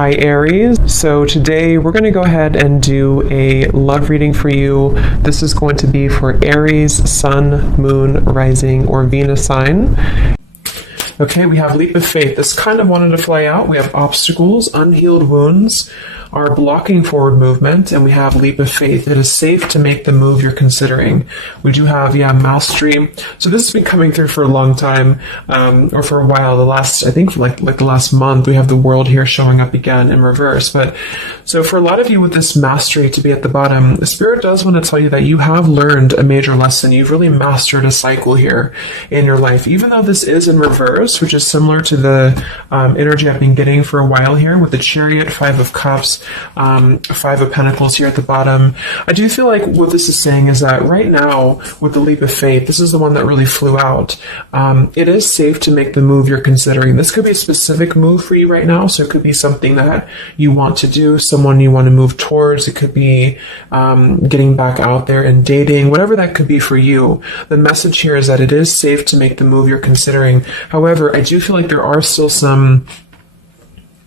Hi Aries. So today we're going to go ahead and do a love reading for you. This is going to be for Aries, Sun, Moon, Rising, or Venus sign. Okay, we have leap of faith. This kind of wanted to fly out. We have obstacles, unhealed wounds are blocking forward movement, and we have leap of faith. It is safe to make the move you're considering. We do have, mastery. So this has been coming through for a long time, or for a while. The last, I think, like the last month, we have the world here showing up again in reverse. But so for a lot of you with this mastery to be at the bottom, the Spirit does want to tell you that you have learned a major lesson. You've really mastered a cycle here in your life, even though this is in reverse, which is similar to the energy I've been getting for a while here with the Chariot, Five of Cups, Five of Pentacles here at the bottom. I do feel like what this is saying is that right now with the leap of faith, this is the one that really flew out. It is safe to make the move you're considering. This could be a specific move for you right now. So it could be something that you want to do, someone you want to move towards. It could be getting back out there and dating, whatever that could be for you. The message here is that it is safe to make the move you're considering. However, I do feel like there are still some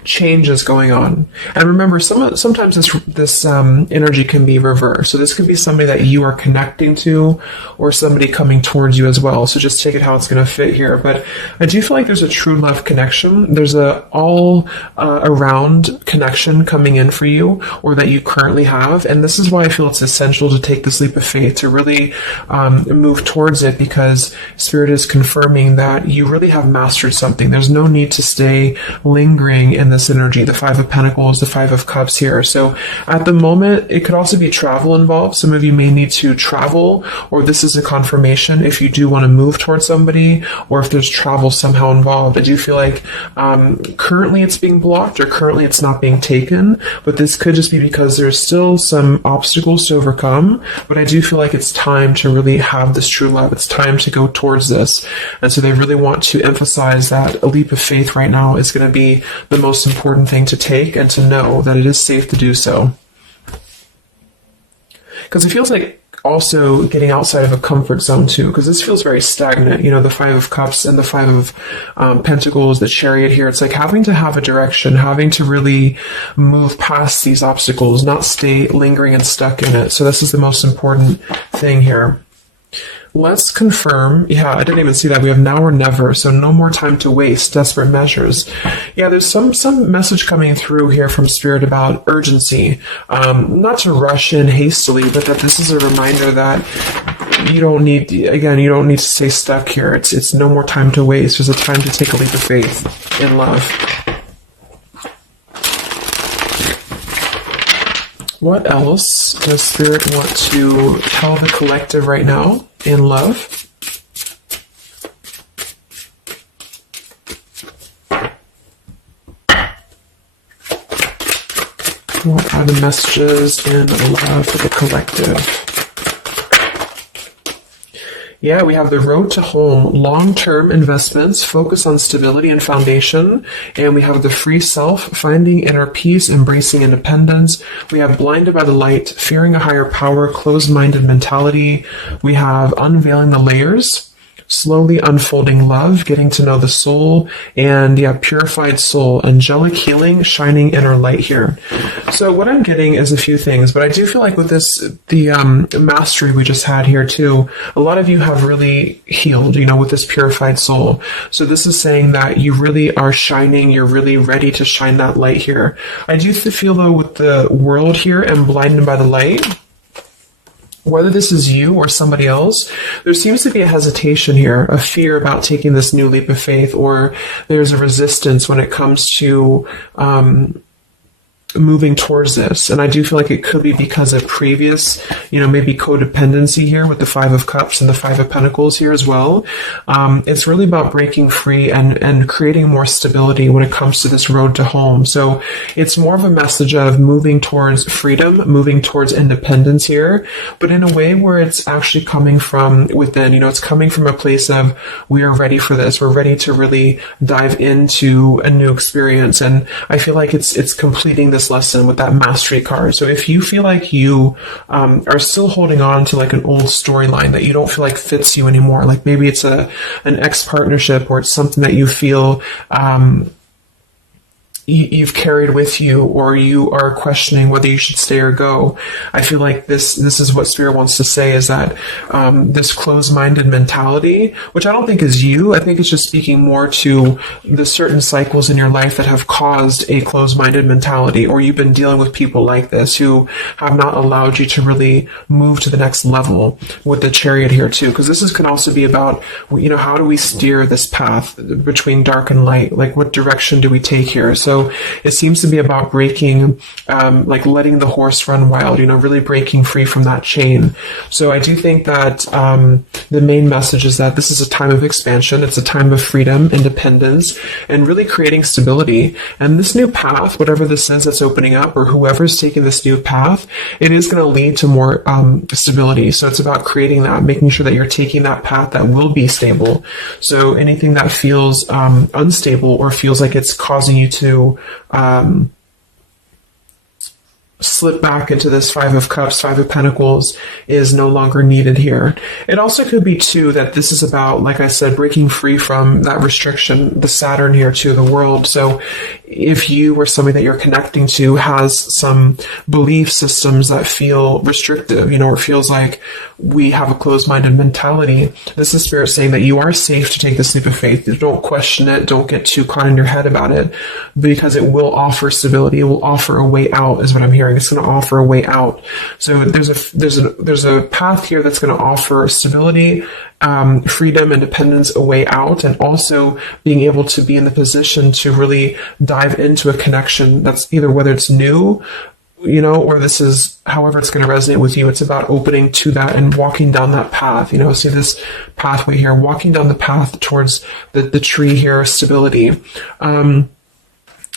changes going on. And remember, sometimes this energy can be reversed. So this could be somebody that you are connecting to or somebody coming towards you as well. So just take it how it's going to fit here. But I do feel like there's a true love connection. There's a all around connection coming in for you, or that you currently have. And this is why I feel it's essential to take this leap of faith, to really move towards it, because Spirit is confirming that you really have mastered something. There's no need to stay lingering in this energy, the Five of Pentacles, the Five of Cups here. So at the moment, it could also be travel involved. Some of you may need to travel, or this is a confirmation if you do want to move towards somebody, or if there's travel somehow involved. I do feel like currently it's being blocked, or currently it's not being taken, but this could just be because there's still some obstacles to overcome. But I do feel like it's time to really have this true love. It's time to go towards this. And so they really want to emphasize that a leap of faith right now is going to be the most important thing to take, and to know that it is safe to do so. Because it feels like also getting outside of a comfort zone too, because this feels very stagnant. The Five of Cups and the Five of Pentacles, the Chariot here. It's like having to have a direction, having to really move past these obstacles, not stay lingering and stuck in it. So this is the most important thing here. Let's confirm. Yeah, I didn't even see that. We have now or never, so no more time to waste, desperate measures. Yeah, there's some message coming through here from Spirit about urgency. Not to rush in hastily, but that this is a reminder that you don't need to stay stuck here. It's no more time to waste. There's a time to take a leap of faith in love. What else does Spirit want to tell the collective right now in love? What are the messages in love for the collective? Yeah, we have the road to home, long-term investments, focus on stability and foundation. And we have the free self, finding inner peace, embracing independence. We have blinded by the light, fearing a higher power, closed-minded mentality. We have unveiling the layers, slowly unfolding love, getting to know the soul, and purified soul, angelic healing, shining inner light here. So what I'm getting is a few things, but I do feel like with this, the mastery we just had here too, a lot of you have really healed, with this purified soul. So this is saying that you really are shining, you're really ready to shine that light here. I do feel though with the world here and blinded by the light, whether this is you or somebody else, there seems to be a hesitation here, a fear about taking this new leap of faith, or there's a resistance when it comes to moving towards this. And I do feel like it could be because of previous, maybe codependency here with the Five of Cups and the Five of Pentacles here as well. It's really about breaking free and creating more stability when it comes to this road to home. So it's more of a message of moving towards freedom, moving towards independence here, but in a way where it's actually coming from within. It's coming from a place of, we are ready for this. We're ready to really dive into a new experience. And I feel like it's completing this lesson with that mastery card. So if you feel like you are still holding on to like an old storyline that you don't feel like fits you anymore, like maybe it's an ex partnership, or it's something that you feel you've carried with you, or you are questioning whether you should stay or go. I feel like this is what Spirit wants to say, is that this closed-minded mentality, which I don't think is you, I think it's just speaking more to the certain cycles in your life that have caused a closed-minded mentality, or you've been dealing with people like this who have not allowed you to really move to the next level, with the Chariot here too, because can also be about, how do we steer this path between dark and light? Like, what direction do we take here? So it seems to be about breaking, like letting the horse run wild, really breaking free from that chain. So I do think that the main message is that this is a time of expansion. It's a time of freedom, independence, and really creating stability. And this new path, whatever this is that's opening up, or whoever's taking this new path, it is going to lead to more stability. So it's about creating that, making sure that you're taking that path that will be stable. So anything that feels unstable, or feels like it's causing you to slip back into this Five of Cups, Five of Pentacles, is no longer needed here. It also could be too that this is about, like I said, breaking free from that restriction, the Saturn here too, the world. So if you or somebody that you're connecting to has some belief systems that feel restrictive, or feels like we have a closed-minded mentality, this is Spirit saying that you are safe to take this leap of faith. Don't question it. Don't get too caught in your head about it, because it will offer stability. It will offer a way out, is what I'm hearing. It's going to offer a way out. So there's a path here that's going to offer stability, freedom, independence, a way out, and also being able to be in the position to really dive into a connection that's either, whether it's new, or this is however it's going to resonate with you. It's about opening to that and walking down that path. See this pathway here, walking down the path towards the tree here, stability.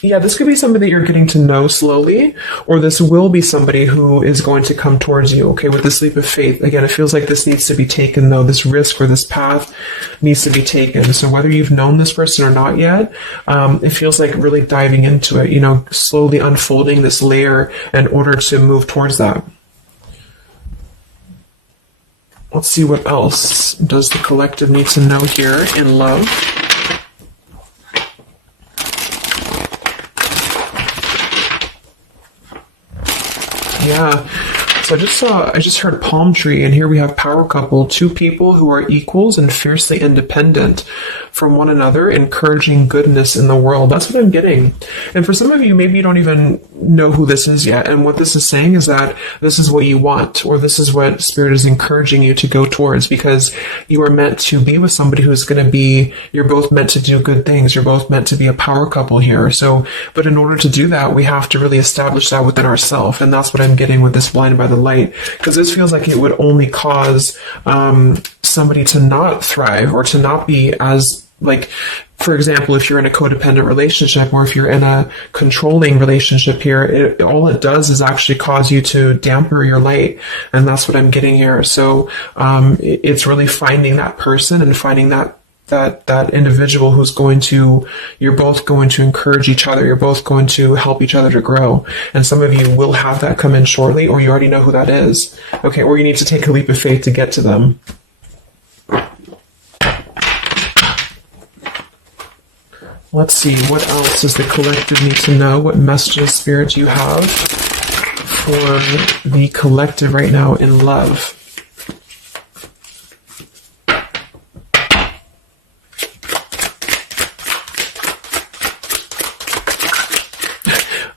Yeah, this could be somebody that you're getting to know slowly, or this will be somebody who is going to come towards you, okay, with this leap of faith. Again, it feels like this needs to be taken, though. This risk or this path needs to be taken. So whether you've known this person or not yet, it feels like really diving into it, slowly unfolding this layer in order to move towards that. Let's see what else does the collective need to know here in love. Yeah, so I just heard palm tree, and here we have power couple, two people who are equals and fiercely independent from one another, encouraging goodness in the world. That's what I'm getting. And for some of you, maybe you don't even know who this is yet. And what this is saying is that this is what you want, or this is what Spirit is encouraging you to go towards, because you are meant to be with somebody who's going to be, you're both meant to do good things. You're both meant to be a power couple here. So, but in order to do that, we have to really establish that within ourselves. And that's what I'm getting with this Blinded by the Light, because this feels like it would only cause somebody to not thrive, or to not be as, like, for example, if you're in a codependent relationship, or if you're in a controlling relationship here, all it does is actually cause you to damper your light. And that's what I'm getting here. So it's really finding that person and finding that individual who's you're both going to encourage each other. You're both going to help each other to grow. And some of you will have that come in shortly, or you already know who that is. Okay, or you need to take a leap of faith to get to them. Let's see, what else does the collective need to know? What messages, Spirit, do you have for the collective right now in love?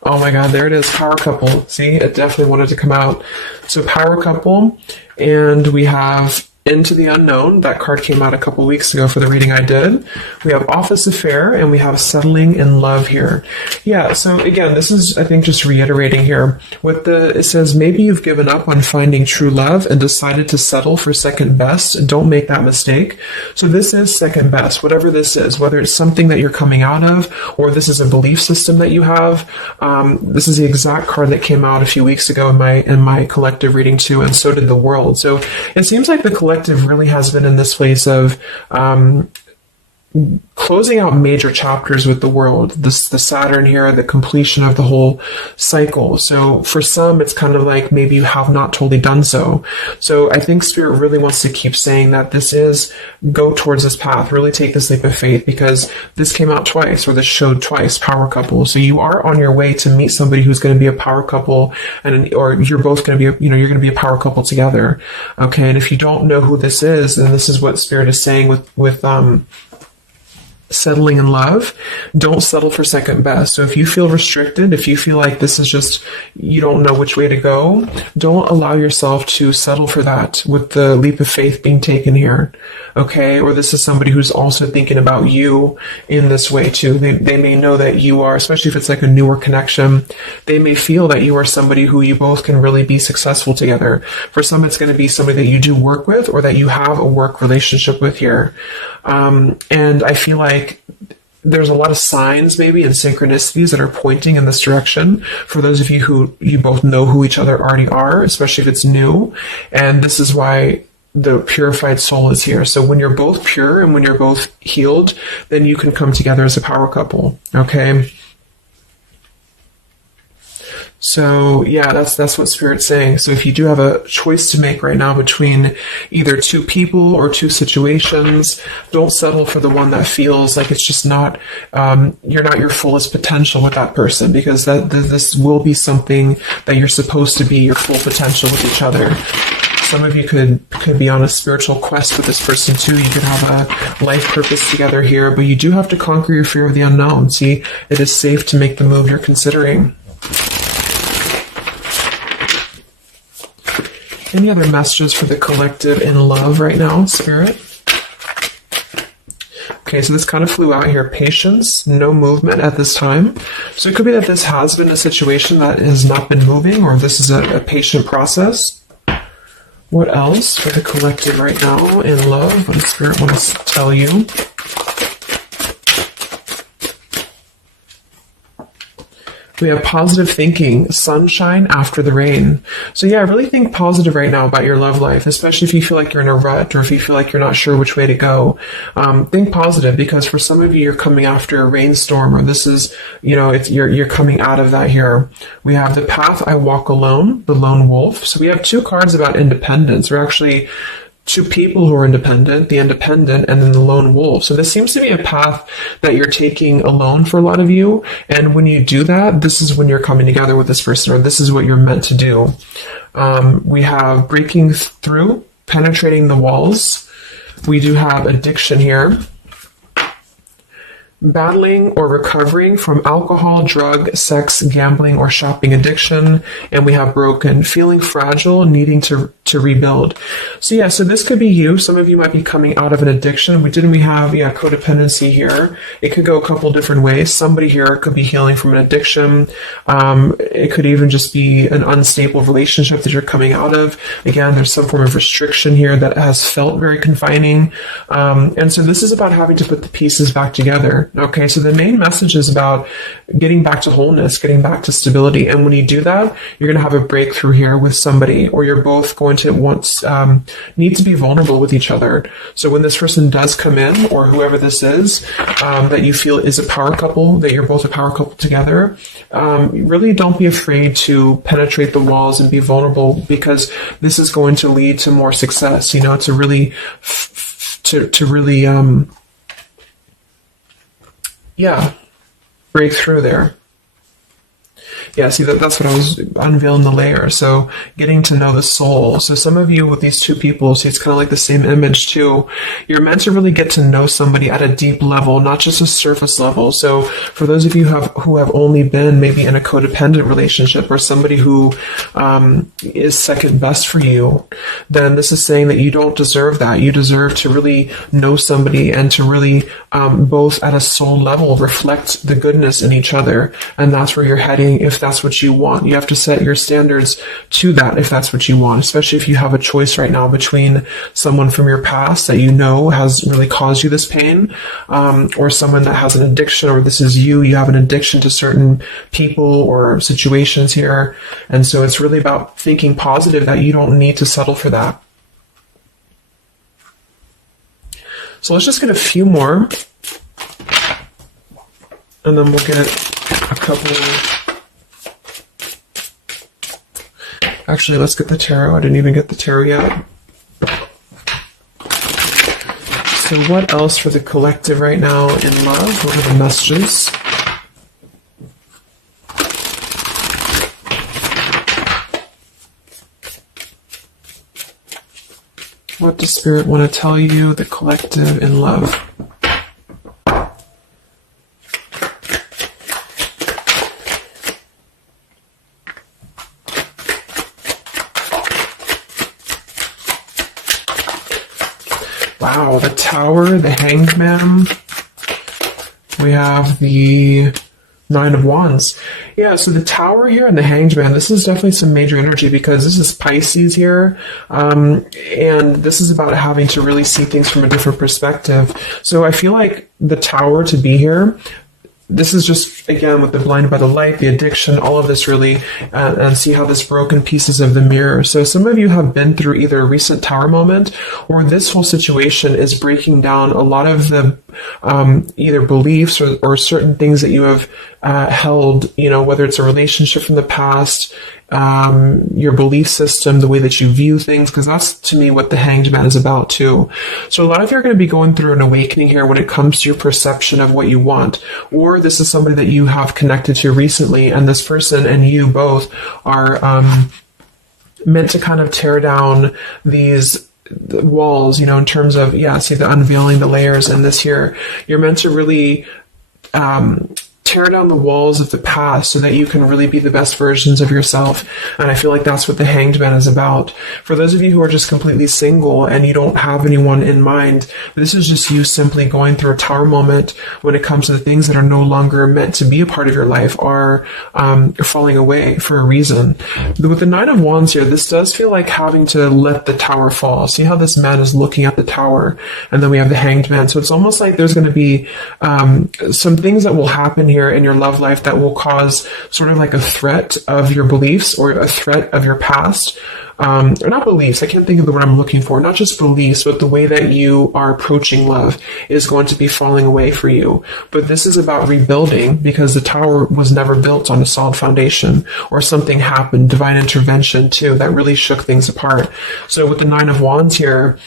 Oh my God, there it is, power couple. See, it definitely wanted to come out. So power couple, and we have Into the Unknown. That card came out a couple weeks ago for the reading I did. We have Office Affair, and we have Settling in Love here. Yeah, so again, this is, I think, just reiterating here. It says, maybe you've given up on finding true love and decided to settle for second best. Don't make that mistake. So this is second best, whatever this is, whether it's something that you're coming out of, or this is a belief system that you have. This is the exact card that came out a few weeks ago in my collective reading too, and so did the World. So it seems like the collective really has been in this place of closing out major chapters with the world. The Saturn here, the completion of the whole cycle. So for some, it's kind of like maybe you have not totally done so. So I think Spirit really wants to keep saying that this is, go towards this path, really take this leap of faith, because this came out twice, or this showed twice, power couple. So you are on your way to meet somebody who's going to be a power couple, or you're both going to be, you're going to be a power couple together. Okay. And if you don't know who this is, then this is what Spirit is saying with settling in love. Don't settle for second best. So if you feel restricted, if you feel like this is just, you don't know which way to go, don't allow yourself to settle for that with the leap of faith being taken here. Okay. Or this is somebody who's also thinking about you in this way too. They may know that you are, especially if it's like a newer connection, they may feel that you are somebody who you both can really be successful together. For some, it's going to be somebody that you do work with, or that you have a work relationship with here. And I feel like there's a lot of signs maybe and synchronicities that are pointing in this direction for those of you who you both know who each other already are, especially if it's new. And this is why the purified soul is here. So when you're both pure and when you're both healed, then you can come together as a power couple. Okay. So yeah, that's what Spirit's saying. So if you do have a choice to make right now between either two people or two situations, don't settle for the one that feels like it's just not, you're not your fullest potential with that person, because this will be something that you're supposed to be your full potential with each other. Some of you could be on a spiritual quest with this person too. You could have a life purpose together here, but you do have to conquer your fear of the unknown. See, it is safe to make the move you're considering. Any other messages for the collective in love right now, Spirit? Okay, so this kind of flew out here. Patience, no movement at this time. So it could be that this has been a situation that has not been moving, or this is a patient process. What else for the collective right now in love? What does Spirit want to tell you? We have positive thinking, sunshine after the rain. So yeah, really think positive right now about your love life, especially if you feel like you're in a rut, or if you feel like you're not sure which way to go. Think positive, because for some of you, you're coming after a rainstorm, or this is, you're coming out of that here. We have the path I walk alone, the lone wolf. So we have two cards about independence. We're actually two people who are independent, the independent, and then the lone wolf. So this seems to be a path that you're taking alone for a lot of you. And when you do that, this is when you're coming together with this person, or this is what you're meant to do. We have breaking through, penetrating the walls. We do have addiction here. Battling or recovering from alcohol, drug, sex, gambling, or shopping addiction. And we have broken, feeling fragile, needing to rebuild. So yeah, so this could be you. Some of you might be coming out of an addiction. We have codependency here. It could go a couple different ways. Somebody here could be healing from an addiction. It could even just be an unstable relationship that you're coming out of. Again, there's some form of restriction here that has felt very confining. And so this is about having to put the pieces back together. Okay, so the main message is about getting back to wholeness, getting back to stability. And when you do that, you're going to have a breakthrough here with somebody, or you're both going to need to be vulnerable with each other. So when this person does come in, or whoever this is, that you feel is a power couple, that you're both a power couple together, really don't be afraid to penetrate the walls and be vulnerable, because this is going to lead to more success, to really, break through there. Yeah, see, that's what I was unveiling the layer. So getting to know the soul. So some of you with these two people, see, it's kind of like the same image too. You're meant to really get to know somebody at a deep level, not just a surface level. So for those of you who have only been maybe in a codependent relationship, or somebody who is second best for you, then this is saying that you don't deserve that. You deserve to really know somebody, and to really both at a soul level reflect the goodness in each other. And that's where you're heading if that's what you want. You have to set your standards to that if that's what you want, especially if you have a choice right now between someone from your past that has really caused you this pain, or someone that has an addiction, or this is you have an addiction to certain people or situations here. And so it's really about thinking positive, that you don't need to settle for that. So let's just get a few more And then we'll get a couple. Actually, let's get the tarot. I didn't even get the tarot yet. So what else for the collective right now in love? What are the messages? What does Spirit want to tell you, the collective in love? Wow, the Tower, the Hanged Man. We have the Nine of Wands. Yeah, so the Tower here and the Hanged Man, this is definitely some major energy because this is Pisces here. And this is about having to really see things from a different perspective. So I feel like the Tower to be here, this is just, again, with the blinded by the light, the addiction, all of this really, and see how this broken pieces of the mirror. So some of you have been through either a recent Tower moment or this whole situation is breaking down a lot of the either beliefs or certain things that you have held, you know, whether it's a relationship from the past, your belief system, the way that you view things, because that's to me what the Hanged Man is about too. So a lot of you are going to be going through an awakening here when it comes to your perception of what you want, or this is somebody that you have connected to recently, and this person and you both are meant to kind of tear down these walls, you know, in terms of, yeah, see the unveiling the layers, and this here, you're meant to really tear down the walls of the past so that you can really be the best versions of yourself. And I feel like that's what the Hanged Man is about. For those of you who are just completely single and you don't have anyone in mind, this is just you simply going through a Tower moment when it comes to the things that are no longer meant to be a part of your life are falling away for a reason. With the Nine of Wands here, this does feel like having to let the Tower fall. See how this man is looking at the Tower, and then we have the Hanged Man. So it's almost like there's going to be some things that will happen here in your love life that will cause sort of like a threat of your beliefs or a threat of your past. Or not beliefs, I can't think of the word I'm looking for, not just beliefs, but the way that you are approaching love is going to be falling away for you. But this is about rebuilding because the Tower was never built on a solid foundation, or something happened, divine intervention too, that really shook things apart. So with the Nine of Wands here,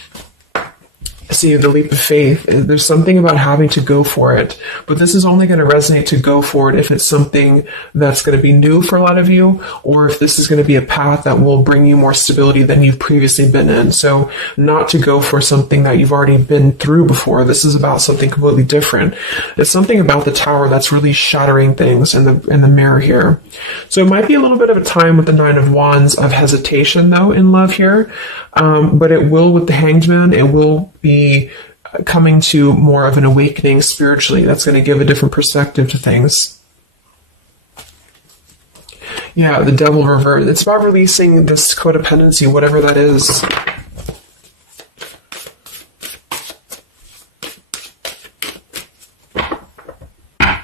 see the leap of faith, there's something about having to go for it, but this is only going to resonate to go for it if it's something that's going to be new for a lot of you, or if this is going to be a path that will bring you more stability than you've previously been in. So not to go for something that you've already been through before. This is about something completely different. It's something about the Tower that's really shattering things in the mirror here. So it might be a little bit of a time with the Nine of Wands of hesitation though in love here, but it will with the Hanged Man, it will be coming to more of an awakening spiritually. That's going to give a different perspective to things. Yeah, the Devil reverse. It's about releasing this codependency, whatever that is.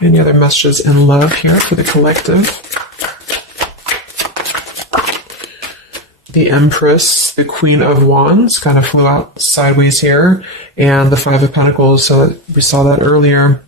Any other messages in love here for the collective? The Empress, the Queen of Wands, kind of flew out sideways here, and the Five of Pentacles, so we saw that earlier.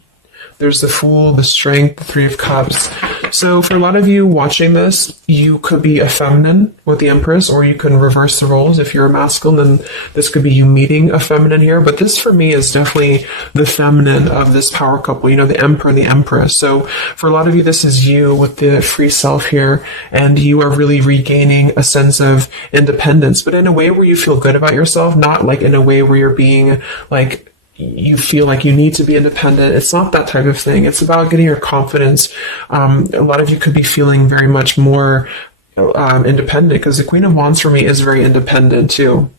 There's the Fool, the Strength, the Three of Cups. So for a lot of you watching this, you could be a feminine with the Empress, or you can reverse the roles. If you're a masculine, then this could be you meeting a feminine here. But this for me is definitely the feminine of this power couple, you know, the Emperor and the Empress. So for a lot of you, this is you with the free self here, and you are really regaining a sense of independence, but in a way where you feel good about yourself, not like in a way where you're being like, you feel like you need to be independent. It's not that type of thing. It's about getting your confidence. A lot of you could be feeling very much more independent, because the Queen of Wands for me is very independent too.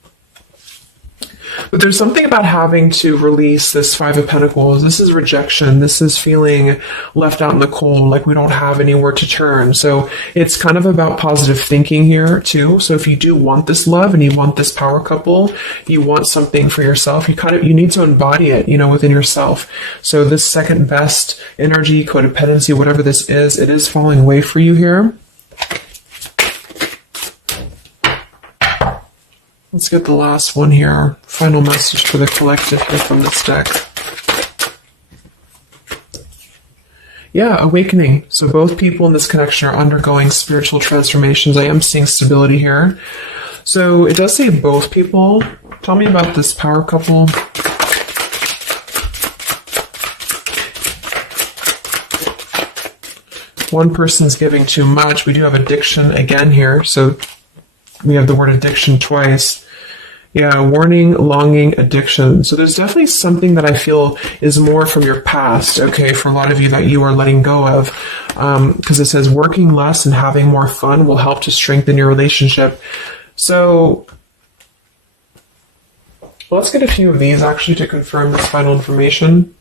But there's something about having to release this Five of Pentacles. This is rejection. This is feeling left out in the cold, like we don't have anywhere to turn. So it's kind of about positive thinking here too. So if you do want this love and you want this power couple, you want something for yourself, you need to embody it, you know, within yourself. So this second best energy, codependency, whatever this is, it is falling away for you here. Let's get the last one here. Final message for the collective here from this deck. Yeah, awakening. So both people in this connection are undergoing spiritual transformations. I am seeing stability here. So it does say both people. Tell me about this power couple. One person's giving too much. We do have addiction again here. So we have the word addiction twice. Yeah, warning, longing, addiction. So there's definitely something that I feel is more from your past, okay, for a lot of you that you are letting go of. Because it says working less and having more fun will help to strengthen your relationship. So let's get a few of these actually to confirm this final information.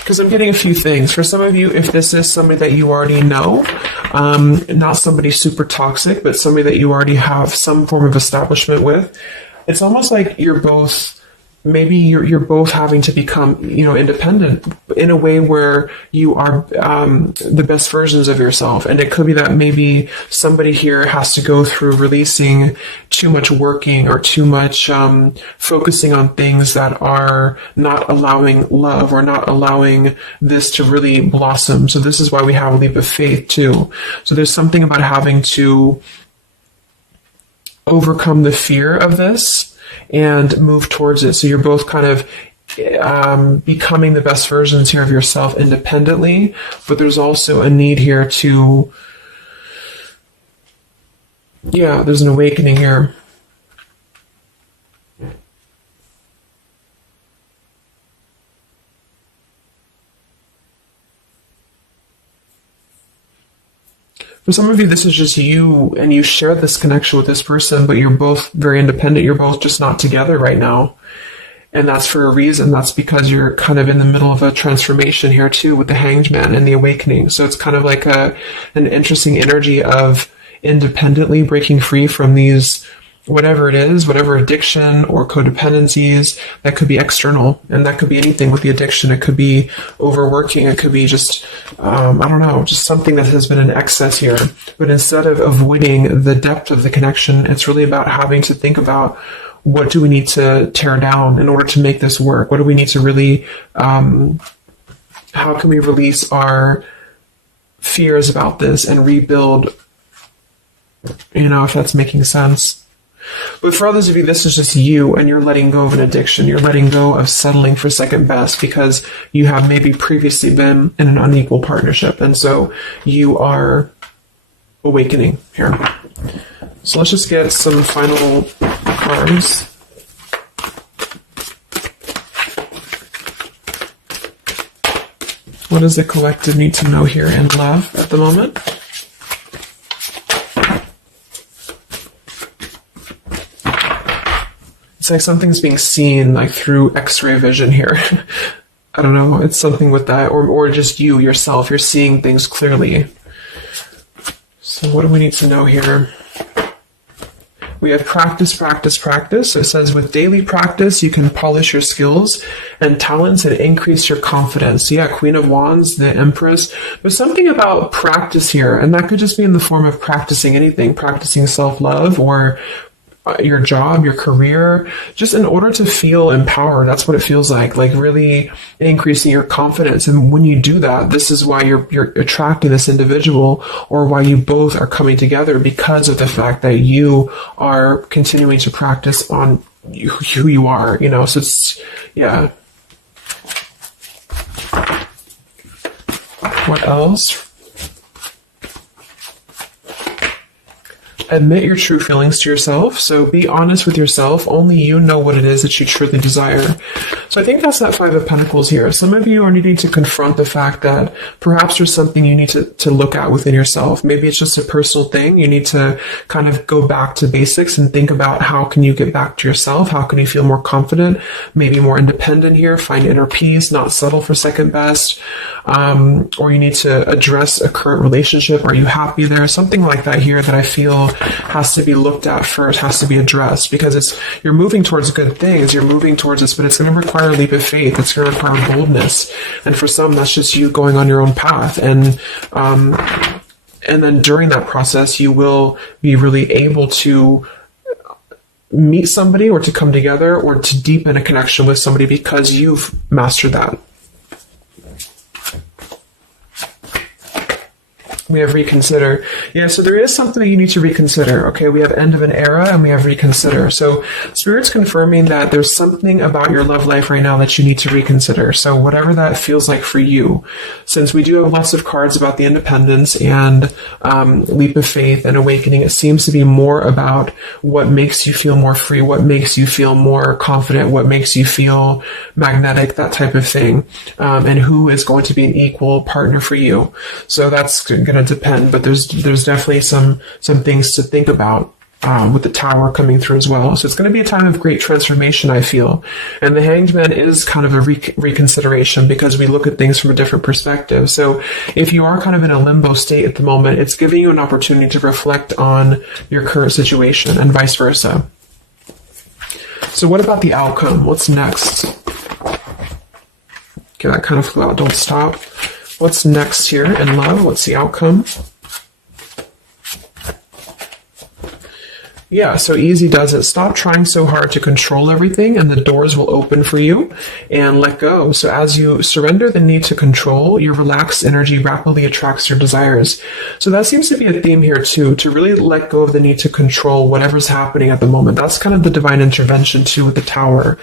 Because I'm getting a few things. For some of you, if this is somebody that you already know, not somebody super toxic, but somebody that you already have some form of establishment with, it's almost like you're both, maybe you're both having to become, independent in a way where you are the best versions of yourself. And it could be that maybe somebody here has to go through releasing too much working or too much focusing on things that are not allowing love or not allowing this to really blossom. So this is why we have a leap of faith too. So there's something about having to overcome the fear of this and move towards it. So you're both kind of becoming the best versions here of yourself independently, but there's also a need here to, there's an awakening here. For some of you, this is just you, and you share this connection with this person, but you're both very independent. You're both just not together right now. And that's for a reason. That's because you're kind of in the middle of a transformation here too with the Hanged Man and the awakening. So it's kind of like an interesting energy of independently breaking free from these, whatever it is, whatever addiction or codependencies that could be external. And that could be anything with the addiction. It could be overworking. It could be just, just something that has been in excess here. But instead of avoiding the depth of the connection, it's really about having to think about, what do we need to tear down in order to make this work? What do we need to really, how can we release our fears about this and rebuild, if that's making sense. But for others of you, this is just you, and you're letting go of an addiction. You're letting go of settling for second best because you have maybe previously been in an unequal partnership. And so you are awakening here. So let's just get some final cards. What does the collective need to know here in love at the moment? It's like something's being seen like through X-ray vision here. I don't know, it's something with that, or just you yourself, you're seeing things clearly. So what do we need to know here? We have practice, practice, practice. So it says with daily practice, you can polish your skills and talents and increase your confidence. So yeah, Queen of Wands, the Empress. There's something about practice here, and that could just be in the form of practicing anything, practicing self-love or your job, your career, just in order to feel empowered. That's what it feels like really increasing your confidence. And when you do that, this is why you're attracting this individual, or why you both are coming together, because of the fact that you are continuing to practice on who you are, so it's, yeah. What else? Admit your true feelings to yourself. So be honest with yourself. Only you know what it is that you truly desire. So I think that's that Five of Pentacles here. Some of you are needing to confront the fact that perhaps there's something you need to look at within yourself. Maybe it's just a personal thing. You need to kind of go back to basics and think about how can you get back to yourself? How can you feel more confident, maybe more independent here, find inner peace, not settle for second best. Or you need to address a current relationship. Are you happy there? Something like that here that I feel has to be looked at first, has to be addressed, because you're moving towards good things, you're moving towards this, but it's going to require a leap of faith, it's going to require boldness, and for some that's just you going on your own path, and then during that process you will be really able to meet somebody or to come together or to deepen a connection with somebody because you've mastered that. We have reconsider. Yeah, so there is something that you need to reconsider. Okay, we have end of an era and we have reconsider. So Spirit's confirming that there's something about your love life right now that you need to reconsider. So whatever that feels like for you, since we do have lots of cards about the independence and leap of faith and awakening, it seems to be more about what makes you feel more free, what makes you feel more confident, what makes you feel magnetic, that type of thing, and who is going to be an equal partner for you. So that's going to depend, but there's definitely some things to think about with the Tower coming through as well. So it's going to be a time of great transformation, I feel. And the Hanged Man is kind of a reconsideration because we look at things from a different perspective. So if you are kind of in a limbo state at the moment, it's giving you an opportunity to reflect on your current situation and vice versa. So what about the outcome? What's next? Okay, that kind of flew out. Don't stop. What's next here in love? What's the outcome? Yeah, so easy does it. Stop trying so hard to control everything and the doors will open for you, and let go. So as you surrender the need to control, your relaxed energy rapidly attracts your desires. So that seems to be a theme here too, to really let go of the need to control whatever's happening at the moment. That's kind of the divine intervention too with the Tower.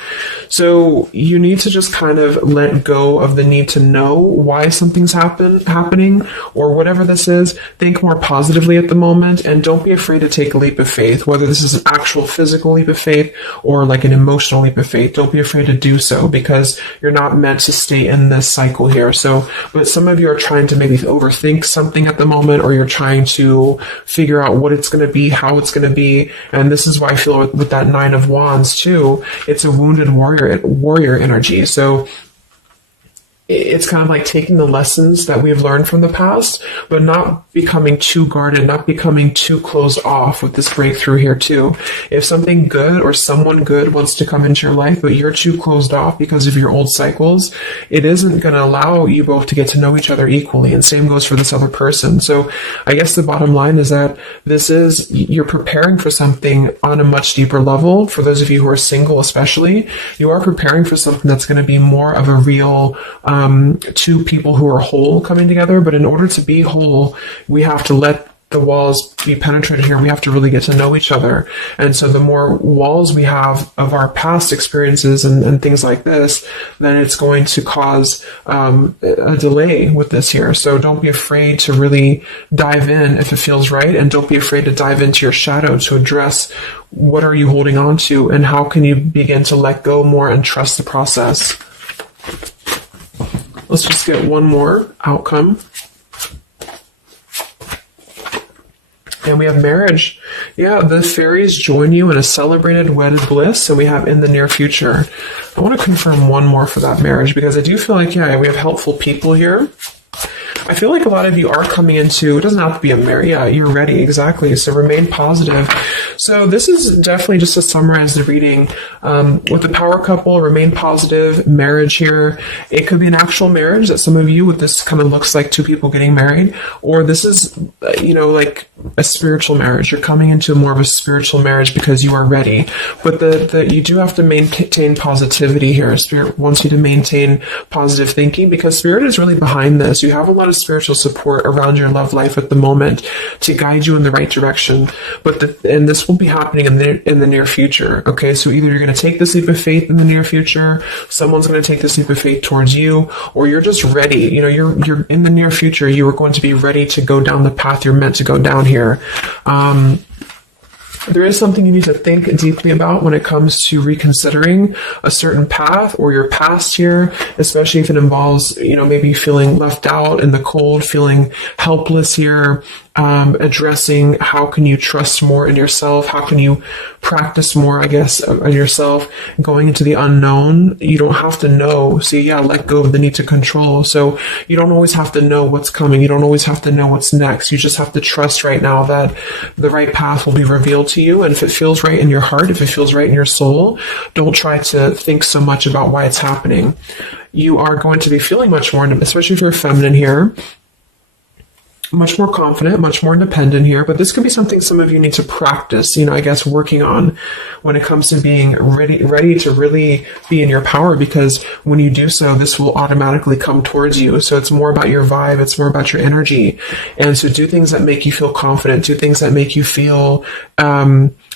So you need to just kind of let go of the need to know why something's happening or whatever this is. Think more positively at the moment and don't be afraid to take a leap of faith. Whether this is an actual physical leap of faith or like an emotional leap of faith, don't be afraid to do so because you're not meant to stay in this cycle here. So, but some of you are trying to maybe overthink something at the moment, or you're trying to figure out what it's going to be, how it's going to be. And this is why I feel with that Nine of Wands too, it's a wounded warrior energy. So it's kind of like taking the lessons that we've learned from the past, but not becoming too guarded, not becoming too closed off with this breakthrough here too. If something good or someone good wants to come into your life, but you're too closed off because of your old cycles, it isn't going to allow you both to get to know each other equally. And same goes for this other person. So I guess the bottom line is that you're preparing for something on a much deeper level. For those of you who are single especially, you are preparing for something that's going to be more of a real two people who are whole coming together. But in order to be whole, we have to let the walls be penetrated here. We have to really get to know each other. And so the more walls we have of our past experiences and things like this, then it's going to cause a delay with this here. So don't be afraid to really dive in if it feels right. And don't be afraid to dive into your shadow to address what are you holding on to and how can you begin to let go more and trust the process. Let's just get one more outcome. And we have marriage. Yeah, the fairies join you in a celebrated wedded bliss, and we have in the near future. I want to confirm one more for that marriage because I do feel like, yeah, we have helpful people here. I feel like a lot of you are coming into, it doesn't have to be a marriage. Yeah, you're ready. Exactly. So remain positive. So this is definitely just to summarize the reading. With the power couple, remain positive, marriage here. It could be an actual marriage that some of you with this kind of looks like two people getting married, or this is, like a spiritual marriage. You're coming into more of a spiritual marriage because you are ready. But you do have to maintain positivity here. Spirit wants you to maintain positive thinking because Spirit is really behind this. You have a lot of spiritual support around your love life at the moment to guide you in the right direction. And this will be happening in the near future. Okay, so either you're going to take this leap of faith in the near future, someone's going to take this leap of faith towards you, or you're just ready. You're in the near future. You are going to be ready to go down the path you're meant to go down here. There is something you need to think deeply about when it comes to reconsidering a certain path or your past here, especially if it involves, maybe feeling left out in the cold, feeling helpless here, addressing how can you trust more in yourself, how can you practice more, I guess, on yourself, going into the unknown. You don't have to know. So yeah, let go of the need to control. So you don't always have to know what's coming. You don't always have to know what's next. You just have to trust right now that the right path will be revealed to you. And if it feels right in your heart, if it feels right in your soul, don't try to think so much about why it's happening. You are going to be feeling much more, especially if you're feminine here. much more confident, much more independent here, but this could be something some of you need to practice, I guess, working on when it comes to being ready to really be in your power, because when you do so, this will automatically come towards you. So it's more about your vibe, it's more about your energy. And so do things that make you feel confident, do things that make you feel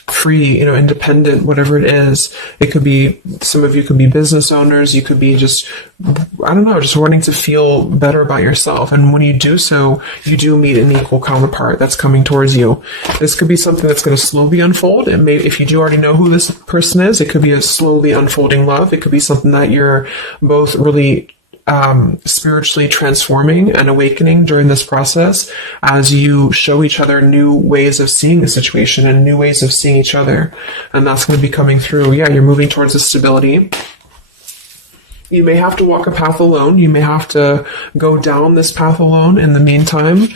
free, independent, whatever it is. It could be, some of you could be business owners, you could be just wanting to feel better about yourself. And when you do so, you do meet an equal counterpart that's coming towards you. This could be something that's going to slowly unfold. And maybe if you do already know who this person is, it could be a slowly unfolding love. It could be something that you're both really spiritually transforming and awakening during this process as you show each other new ways of seeing the situation and new ways of seeing each other. And that's going to be coming through. Yeah, you're moving towards a stability. You may have to walk a path alone. You may have to go down this path alone in the meantime,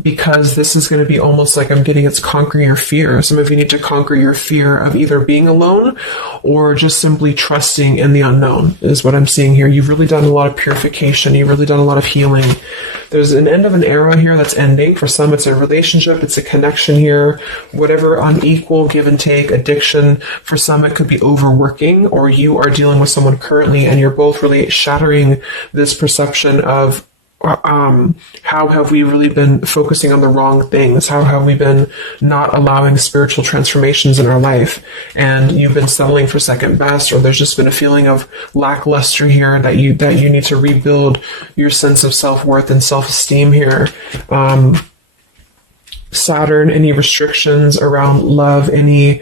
because this is going to be almost like I'm getting it's conquering your fear. Some of you need to conquer your fear of either being alone or just simply trusting in the unknown is what I'm seeing here. You've really done a lot of purification. You've really done a lot of healing. There's an end of an era here that's ending. For some, it's a relationship. It's a connection here. Whatever unequal give and take, addiction. For some, it could be overworking, or you are dealing with someone currently and you're both really shattering this perception of how have we really been focusing on the wrong things? How have we been not allowing spiritual transformations in our life? And you've been settling for second best, or there's just been a feeling of lackluster here that you need to rebuild your sense of self-worth and self-esteem here. Saturn, any restrictions around love, any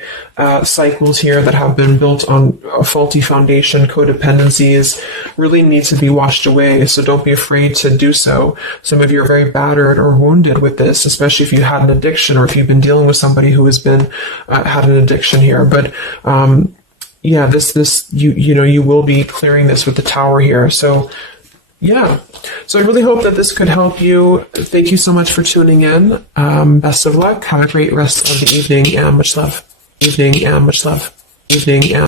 cycles here that have been built on a faulty foundation, codependencies, really need to be washed away. So don't be afraid to do so. Some of you are very battered or wounded with this, especially if you had an addiction or if you've been dealing with somebody who has been had an addiction here. But yeah, you will be clearing this with the Tower here. So yeah. So I really hope that this could help you. Thank you so much for tuning in. Best of luck. Have a great rest of the evening and much love. Evening and much love. Evening and